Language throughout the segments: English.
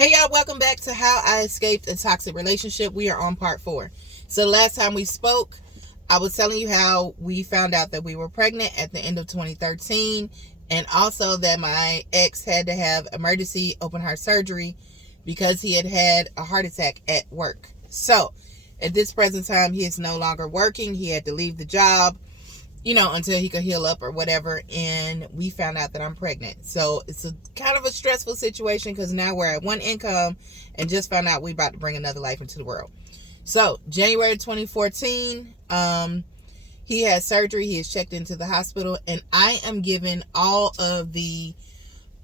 Hey y'all, welcome back to How I Escaped a Toxic Relationship. We are on part 4. So last time we spoke, I was telling you how we found out that we were pregnant at the end of 2013, and also that my ex had to have emergency open heart surgery because he had had a heart attack at work. So at this present time, he is no longer working. He had to leave the job, until he could heal up or whatever. And we found out that I'm pregnant. So it's a kind of a stressful situation because now we're at one income and just found out we about to bring another life into the world. So January 2014, he had surgery. He is checked into the hospital, and I am given all of the,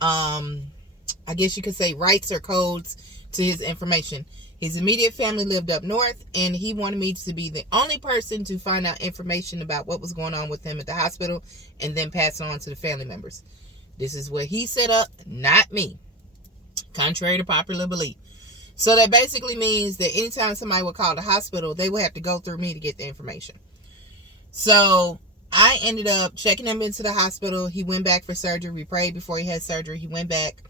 I guess you could say, rights or codes to his information. His immediate family lived up north, and he wanted me to be the only person to find out information about what was going on with him at the hospital and then pass it on to the family members. This is what he set up, not me, contrary to popular belief. So that basically means that anytime somebody would call the hospital, they would have to go through me to get the information. So I ended up checking him into the hospital. He went back for surgery. We prayed before he had surgery. He went back.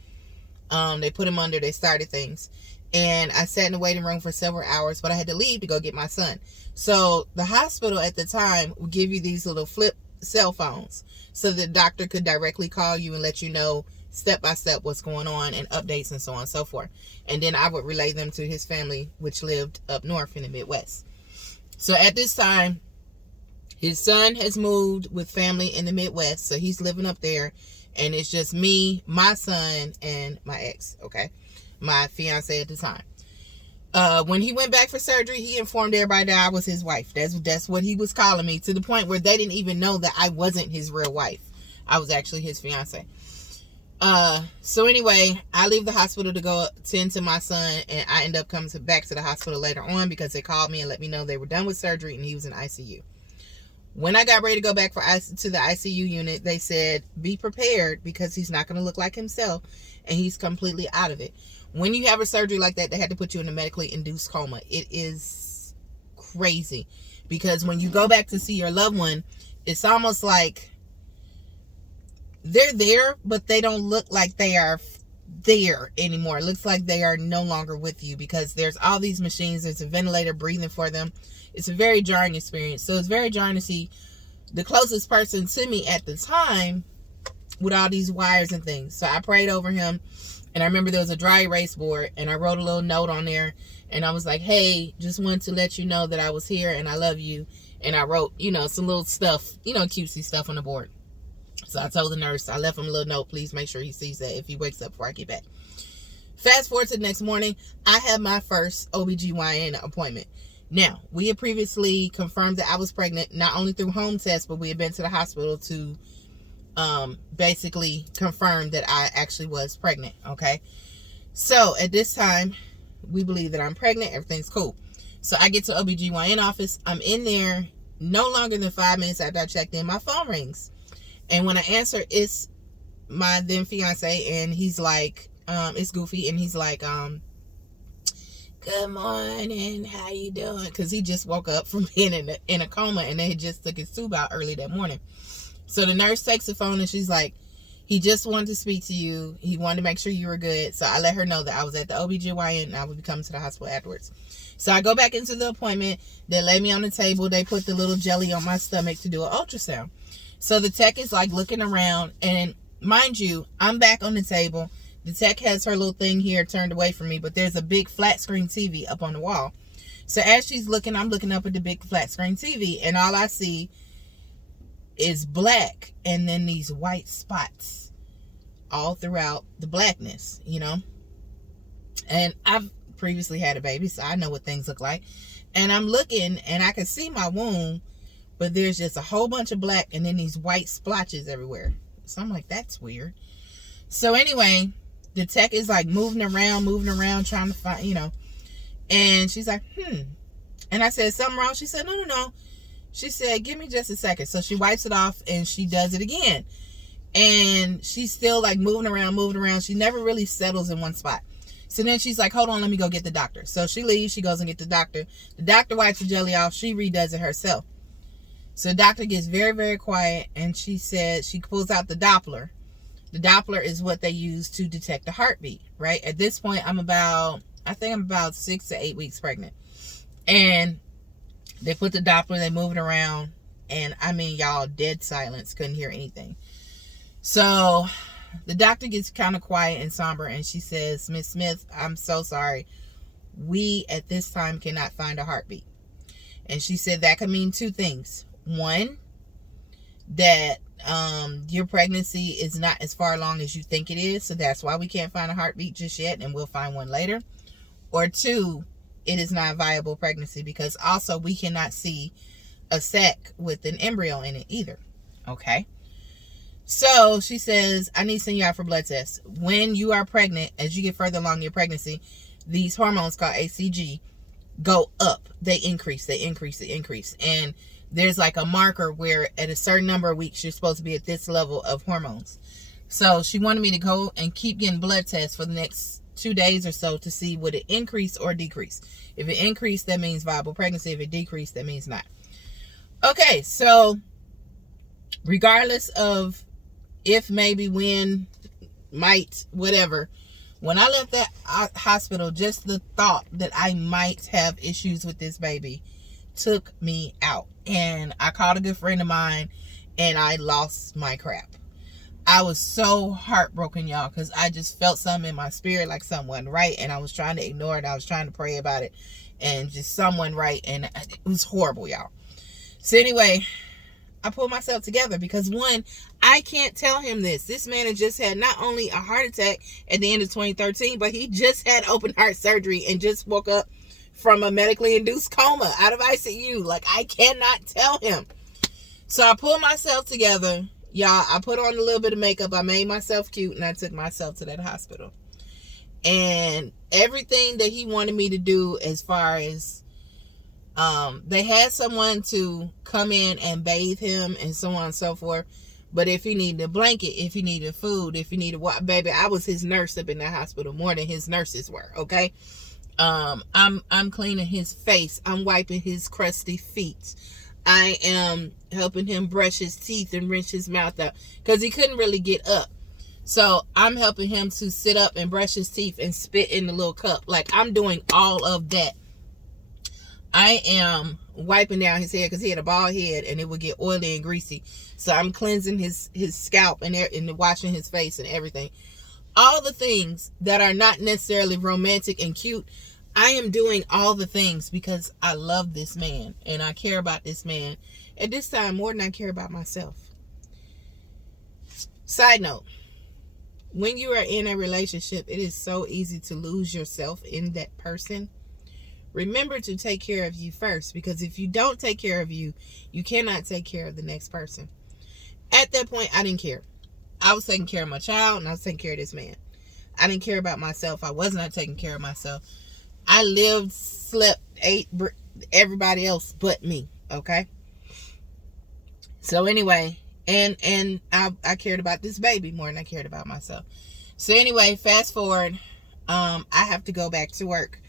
They put him under. They started things. And I sat in the waiting room for several hours, but I had to leave to go get my son. So the hospital at the time would give you these little flip cell phones so the doctor could directly call you and let you know step by step what's going on and updates and so on and so forth. And then I would relay them to his family, which lived up north in the Midwest. So at this time, his son has moved with family in the Midwest. So he's living up there. And it's just me, my son, and my ex, okay? My fiance at the time. When he went back for surgery, he informed everybody that I was his wife. That's what he was calling me, to the point where they didn't even know that I wasn't his real wife. I was actually his fiance. So anyway, I leave the hospital to go tend to my son, and I end up coming back to the hospital later on because they called me and let me know they were done with surgery and he was in ICU. When I got ready to go back to the ICU unit, they said, be prepared because he's not going to look like himself and he's completely out of it. When you have a surgery like that, they had to put you in a medically induced coma. It is crazy because when you go back to see your loved one, it's almost like they're there, but they don't look like they are there anymore. It looks like they are no longer with you because there's all these machines. There's a ventilator breathing for them. It's a very jarring experience. So it's very jarring to see the closest person to me at the time with all these wires and things. So I prayed over him. And I remember there was a dry erase board, and I wrote a little note on there, and I was like, hey, just wanted to let you know that I was here and I love you. And I wrote, some little stuff, cutesy stuff on the board. So I told the nurse, I left him a little note, please make sure he sees that if he wakes up before I get back. Fast forward to the next morning, I had my first OBGYN appointment. Now, we had previously confirmed that I was pregnant, not only through home tests, but we had been to the hospital to basically confirm that I actually was pregnant, okay? So at this time, we believe that I'm pregnant, everything's cool. So I get to OBGYN office, I'm in there, no longer than 5 minutes after I checked in, my phone rings. And when I answer, it's my then fiance, and he's like, it's Goofy, and he's like, good morning, how you doing? Because he just woke up from being in a coma, and they had just took his tube out early that morning. So the nurse takes the phone and she's like, he just wanted to speak to you. He wanted to make sure you were good. So I let her know that I was at the OBGYN and I would be coming to the hospital afterwards. So I go back into the appointment. They lay me on the table. They put the little jelly on my stomach to do an ultrasound. So the tech is like looking around, and mind you, I'm back on the table. The tech has her little thing here turned away from me, but there's a big flat screen TV up on the wall. So as she's looking, I'm looking up at the big flat screen TV, and all I see is black and then these white spots all throughout the blackness, and I've previously had a baby, so I know what things look like. And I'm looking and I can see my womb, but there's just a whole bunch of black and then these white splotches everywhere. So I'm like, that's weird. So anyway, the tech is like moving around trying to find, and she's like, and I said, something wrong? She said, no. She said, give me just a second. So she wipes it off and she does it again. And she's still like moving around. She never really settles in one spot. So then she's like, hold on, let me go get the doctor. So she leaves. She goes and get the doctor. The doctor wipes the jelly off. She redoes it herself. So the doctor gets very, very quiet. And she said, she pulls out the Doppler The Doppler is what they use to detect a heartbeat, right? At this point, I think I'm about 6 to 8 weeks pregnant. And they put the Doppler, they move it around, and I mean, y'all, dead silence, couldn't hear anything. So the doctor gets kind of quiet and somber, and she says, "Miss Smith, I'm so sorry. We at this time cannot find a heartbeat." And she said that could mean two things. One, that your pregnancy is not as far along as you think it is, so that's why we can't find a heartbeat just yet, and we'll find one later. Or two, it is not a viable pregnancy, because also we cannot see a sac with an embryo in it either. Okay. So she says, I need to send you out for blood tests. When you are pregnant, as you get further along in your pregnancy, these hormones called HCG go up. They increase. And there's like a marker where at a certain number of weeks, you're supposed to be at this level of hormones. So she wanted me to go and keep getting blood tests for the next 2 days or so to see would it increase or decrease. If it increased, that means viable pregnancy. If it decreased, that means not. Okay, so regardless of if, maybe, when, might, whatever, when I left that hospital, just the thought that I might have issues with this baby took me out. And I called a good friend of mine, and I lost my crap. I was so heartbroken, y'all, because I just felt something in my spirit, like someone right, and I was trying to ignore it. I was trying to pray about it, and just someone right, and it was horrible, y'all. So anyway, I pulled myself together, because one, I can't tell him this. This man had just had not only a heart attack at the end of 2013, but he just had open heart surgery and just woke up from a medically induced coma out of ICU. Like, I cannot tell him. So I pulled myself together. Y'all, I put on a little bit of makeup. I made myself cute, and I took myself to that hospital. And everything that he wanted me to do, as far as they had someone to come in and bathe him and so on and so forth. But if he needed a blanket, if he needed food, if he needed what, baby, I was his nurse up in that hospital more than his nurses were. Okay. I'm cleaning his face. I'm wiping his crusty feet. I am helping him brush his teeth and rinse his mouth out, because he couldn't really get up. So I'm helping him to sit up and brush his teeth and spit in the little cup. Like, I'm doing all of that. I am wiping down his hair, because he had a bald head and it would get oily and greasy. So I'm cleansing his scalp and washing his face and everything. All the things that are not necessarily romantic and cute, I am doing all the things because I love this man and I care about this man at this time more than I care about myself. Side note, when you are in a relationship, it is so easy to lose yourself in that person. Remember to take care of you first, because if you don't take care of you, you cannot take care of the next person. At that point, I didn't care. I was taking care of my child and I was taking care of this man. I didn't care about myself. I was not taking care of myself. I lived, slept, ate everybody else but me. Okay. So anyway, and I cared about this baby more than I cared about myself. So anyway, fast forward, I have to go back to work.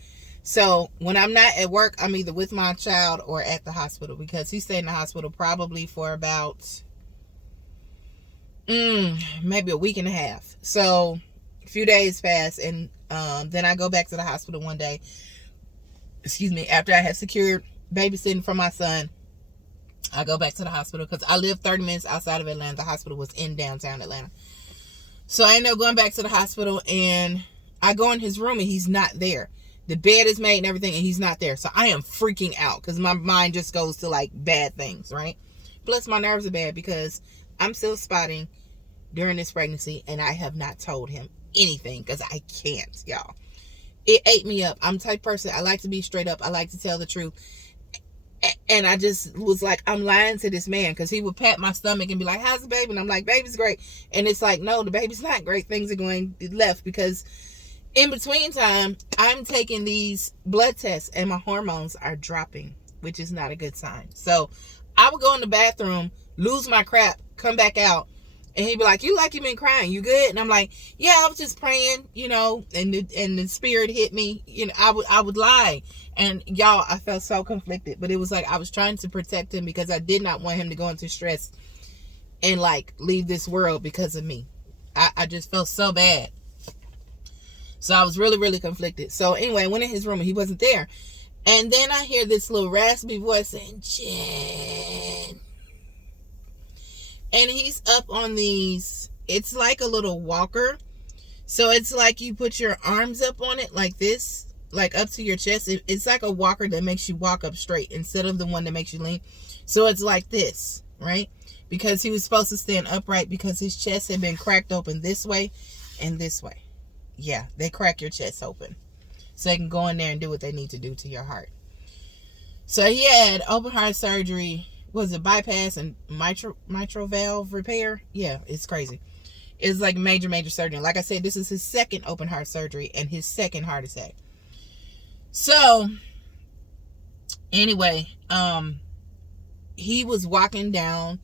So when I'm not at work, I'm either with my child or at the hospital, because he stayed in the hospital probably for about maybe a week and a half. So a few days pass, and then I go back to the hospital one day, after I had secured babysitting for my son. I go back to the hospital because I live 30 minutes outside of Atlanta. The hospital was in downtown Atlanta. So I end up going back to the hospital, and I go in his room and he's not there. The bed is made and everything, and he's not there. So I am freaking out because my mind just goes to like bad things, right? Plus my nerves are bad because I'm still spotting during this pregnancy, and I have not told him anything because I can't, y'all. It ate me up. I'm the type of person, I like to be straight up. I like to tell the truth. And I just was like, I'm lying to this man, because he would pat my stomach and be like, how's the baby? And I'm like, baby's great. And it's like, no, the baby's not great. Things are going left, because in between time, I'm taking these blood tests and my hormones are dropping, which is not a good sign. So I would go in the bathroom, lose my crap, come back out, and he'd be like, you been crying, you good? And I'm like, yeah, I was just praying, and the spirit hit me. I would lie. And y'all, I felt so conflicted, but it was like I was trying to protect him because I did not want him to go into stress and like leave this world because of me. I just felt so bad. So I was really, really conflicted. So anyway, I went in his room and he wasn't there. And then I hear this little raspy voice saying, Jen. And he's up on these, it's like a little walker. So it's like you put your arms up on it like this, like up to your chest. It's like a walker that makes you walk up straight instead of the one that makes you lean. So it's like this, right? Because he was supposed to stand upright because his chest had been cracked open this way and this way. Yeah, they crack your chest open so they can go in there and do what they need to do to your heart. So he had open heart surgery. Was it bypass and mitral valve repair? Yeah, it's crazy. It's like major surgery. Like I said, this is his second open heart surgery and his second heart attack. So anyway, he was walking down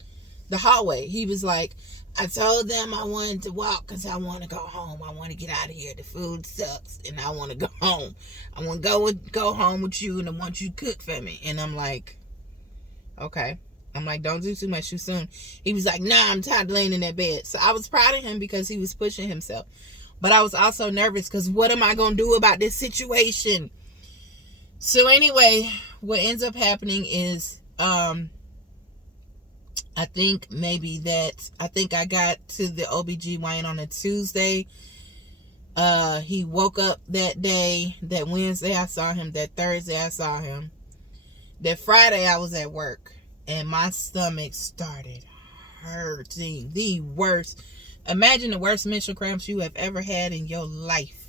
the hallway. He was like, I told them I wanted to walk because I want to go home. I want to get out of here. The food sucks and I want to go home. I want to go home with you and I want you to cook for me. And I'm like, okay. I'm like, don't do too much too soon. He was like, nah, I'm tired of laying in that bed. So I was proud of him because he was pushing himself. But I was also nervous because what am I going to do about this situation? So anyway, what ends up happening is, I think I got to the OBGYN on a Tuesday. He woke up that day. That Wednesday I saw him. That Thursday I saw him. That Friday I was at work. And my stomach started hurting. The worst. Imagine the worst menstrual cramps you have ever had in your life.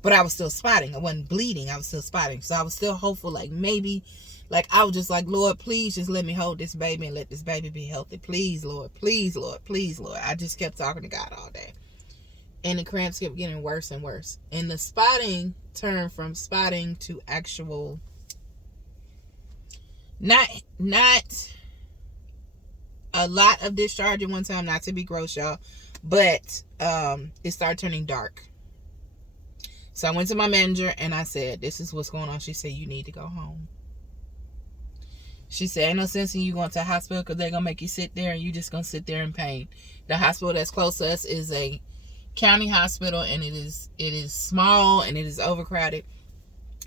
But I was still spotting. I wasn't bleeding. I was still spotting. So I was still hopeful, like maybe, like I was just like, Lord, please just let me hold this baby and let this baby be healthy. Please, Lord. Please, Lord. Please, Lord. I just kept talking to God all day. And the cramps kept getting worse and worse. And the spotting turned from spotting to actual, not a lot of discharge at one time, not to be gross, y'all, but it started turning dark. So I went to my manager and I said, this is what's going on. She said, you need to go home. She said, ain't no sense in you going to a hospital because they're going to make you sit there and you just going to sit there in pain. The hospital that's close to us is a county hospital and it is small and it is overcrowded.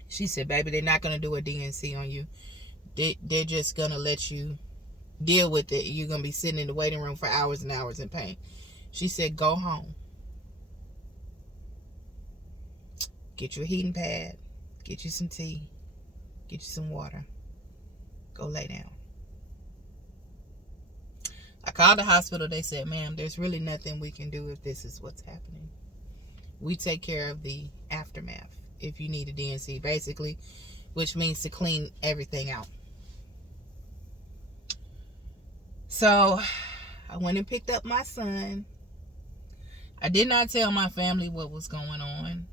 She said, baby, they're not going to do a DNC on you. They're just going to let you deal with it. You're going to be sitting in the waiting room for hours and hours in pain. She said, go home. Get you a heating pad. Get you some tea. Get you some water. Go lay down. I called the hospital. They said, ma'am, there's really nothing we can do if this is what's happening. We take care of the aftermath if you need a DNC, basically, which means to clean everything out. So I went and picked up my son. I did not tell my family what was going on.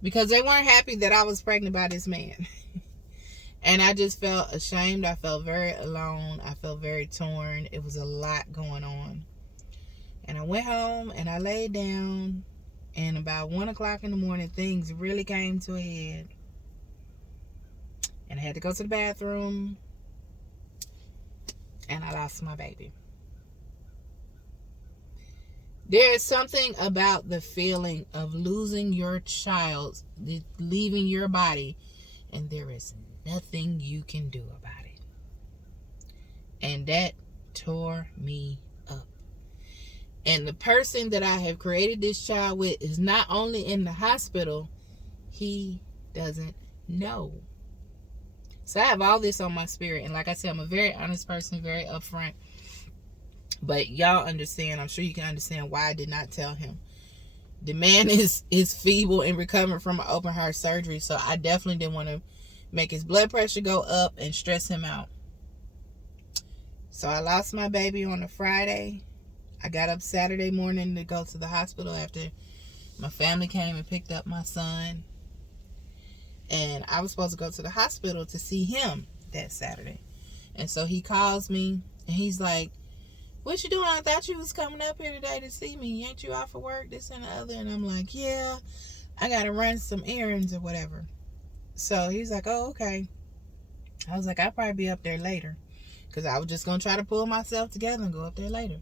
Because they weren't happy that I was pregnant by this man. And I just felt ashamed. I felt very alone. I felt very torn. It was a lot going on. And I went home and I laid down. And about 1 o'clock in the morning, things really came to a head. And I had to go to the bathroom. And I lost my baby. There is something about the feeling of losing your child, leaving your body, and there is nothing you can do about it. And that tore me up. And the person that I have created this child with is not only in the hospital, he doesn't know. So I have all this on my spirit. And like I said, I'm a very honest person, very upfront. But y'all understand, I'm sure you can understand why I did not tell him. The man is feeble and recovering from an open heart surgery. So I definitely didn't want to make his blood pressure go up and stress him out. So I lost my baby on a Friday. I got up Saturday morning to go to the hospital after my family came and picked up my son. And I was supposed to go to the hospital to see him that Saturday. And so he calls me and he's like, what you doing? I thought you was coming up here today to see me. Ain't you off of work? This and the other. And I'm like, yeah, I got to run some errands or whatever. So he's like, oh, okay. I was like, I'll probably be up there later. because I was just going to try to pull myself together and go up there later.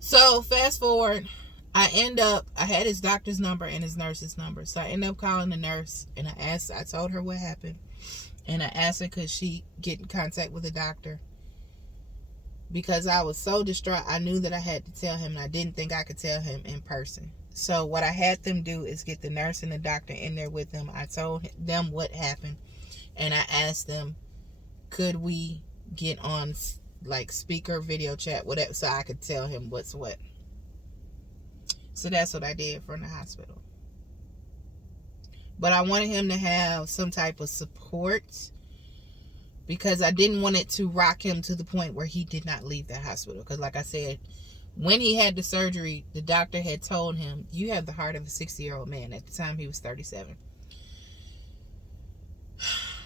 So fast forward, I had his doctor's number and his nurse's number. So I end up calling the nurse, and I told her what happened. And I asked her, could she get in contact with the doctor? Because I was so distraught, I knew that I had to tell him, and I didn't think I could tell him in person. So what I had them do is get the nurse and the doctor in there with them. I told them what happened, and I asked them, could we get on like speaker, video chat, whatever, so I could tell him what's what. So that's what I did from the hospital. But I wanted him to have some type of support, because I didn't want it to rock him to the point where he did not leave that hospital. Because like I said, when he had the surgery, the doctor had told him, you have the heart of a 60-year-old man. At the time, he was 37.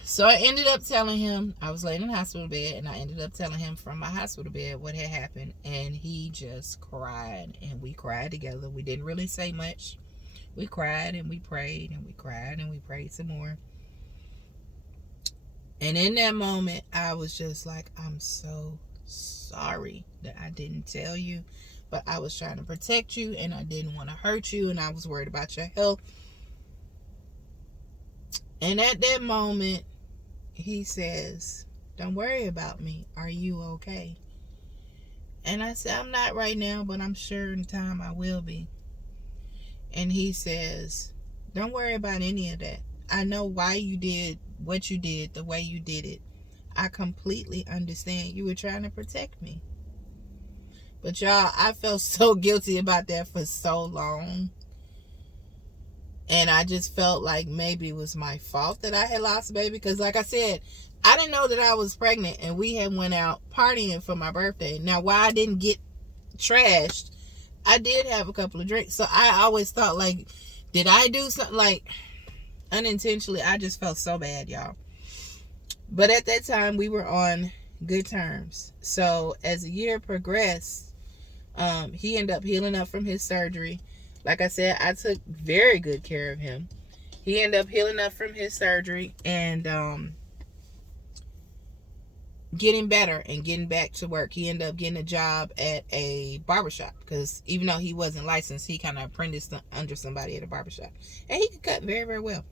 So I ended up telling him, I was laying in the hospital bed, and I ended up telling him from my hospital bed what had happened. And he just cried, and we cried together. We didn't really say much. We cried, and we prayed, and we cried, and we prayed some more. And in that moment, I was just like, I'm so sorry that I didn't tell you, but I was trying to protect you, and I didn't want to hurt you, and I was worried about your health. And at that moment, he says, don't worry about me. Are you okay? And I said, I'm not right now, but I'm sure in time I will be. And he says, don't worry about any of that. I know why you did what you did, the way you did it. I completely understand. You were trying to protect me. But y'all, I felt so guilty about that for so long. And I just felt like maybe it was my fault that I had lost a baby. Because like I said, I didn't know that I was pregnant. And we had went out partying for my birthday. Now, why I didn't get trashed, I did have a couple of drinks. So I always thought, like, did I do something? Like, unintentionally, I just felt so bad, y'all. But at that time, we were on good terms. So as the year progressed, he ended up healing up from his surgery. Like I said, I took very good care of him. He ended up healing up from his surgery and getting better and getting back to work. He ended up getting a job at a barbershop, because even though he wasn't licensed, he kind of apprenticed under somebody at a barbershop. And he could cut very, very well.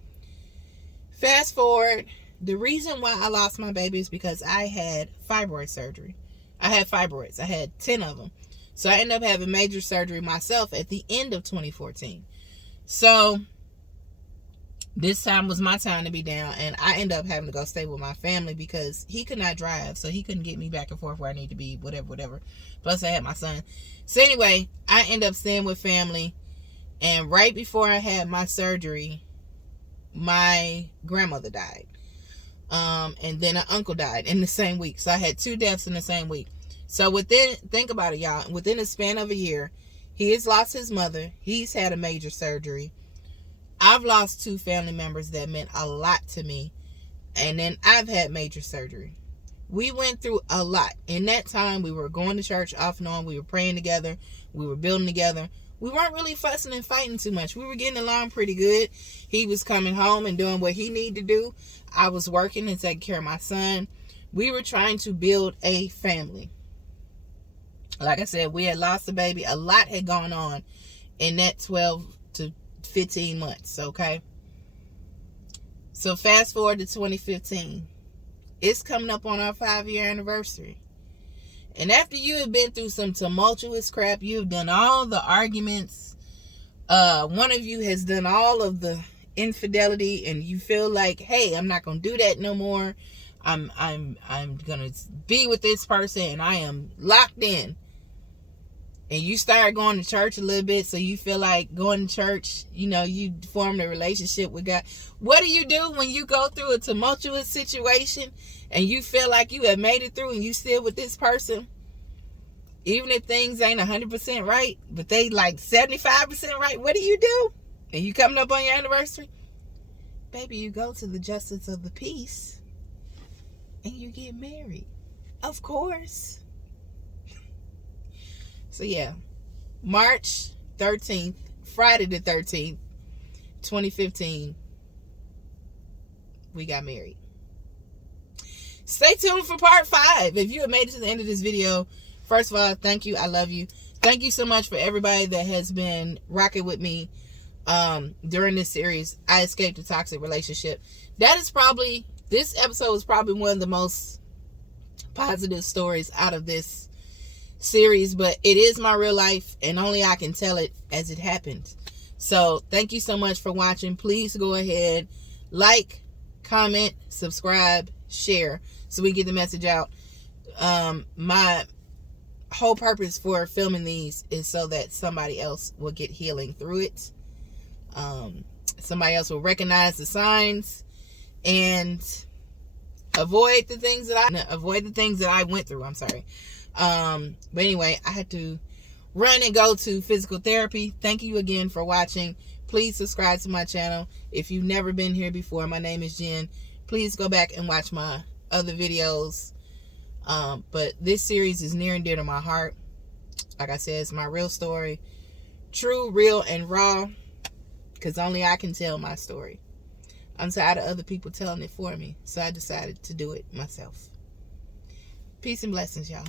Fast forward, the reason why I lost my baby is because I had fibroid surgery. I had fibroids. I had 10 of them. So I ended up having major surgery myself at the end of 2014. So this time was my time to be down, and I ended up having to go stay with my family because he could not drive, so he couldn't get me back and forth where I need to be, whatever. Plus I had my son. So anyway, I ended up staying with family, and right before I had my surgery, my grandmother died. And then an uncle died in the same week. So I had 2 deaths in the same week. So think about it, y'all. Within a span of a year, he has lost his mother. He's had a major surgery. I've lost 2 family members that meant a lot to me. And then I've had major surgery. We went through a lot. In that time, we were going to church off and on. We were praying together. We were building together. We weren't really fussing and fighting too much. We were getting along pretty good. He was coming home and doing what he needed to do. I was working and taking care of my son. We were trying to build a family. Like I said, we had lost a baby. A lot had gone on in that 12 to 15 months, okay? So fast forward to 2015. It's coming up on our 5-year anniversary. And after you have been through some tumultuous crap, you've done all the arguments. One of you has done all of the infidelity, and you feel like, hey, I'm not going to do that no more. I'm going to be with this person, and I am locked in. And you start going to church a little bit, so you feel like going to church, you form a relationship with God. What do you do when you go through a tumultuous situation and you feel like you have made it through and you still with this person? Even if things ain't 100% right, but they like 75% right, what do you do? And you coming up on your anniversary? Baby, you go to the justice of the peace and you get married. Of course. So yeah, March 13th, Friday the 13th, 2015, we got married. stay tuned for part 5. If you have made it to the end of this video, first of all, thank you. I love you. Thank you so much for everybody that has been rocking with me during this series. I escaped a toxic relationship. This episode was probably one of the most positive stories out of this series, but it is my real life and only I can tell it as it happened. So thank you so much for watching. Please go ahead, like, comment, subscribe, share, so we get the message out. My whole purpose for filming these is so that somebody else will get healing through it. Somebody else will recognize the signs and avoid the things that I went through. I'm sorry. But anyway, I had to run and go to physical therapy. Thank you again for watching. Please subscribe to my channel. If you've never been here before, my name is Jen. Please go back and watch my other videos. But this series is near and dear to my heart. Like I said, it's my real story. True, real, and raw. Because only I can tell my story. I'm tired of other people telling it for me. So I decided to do it myself. Peace and blessings, y'all.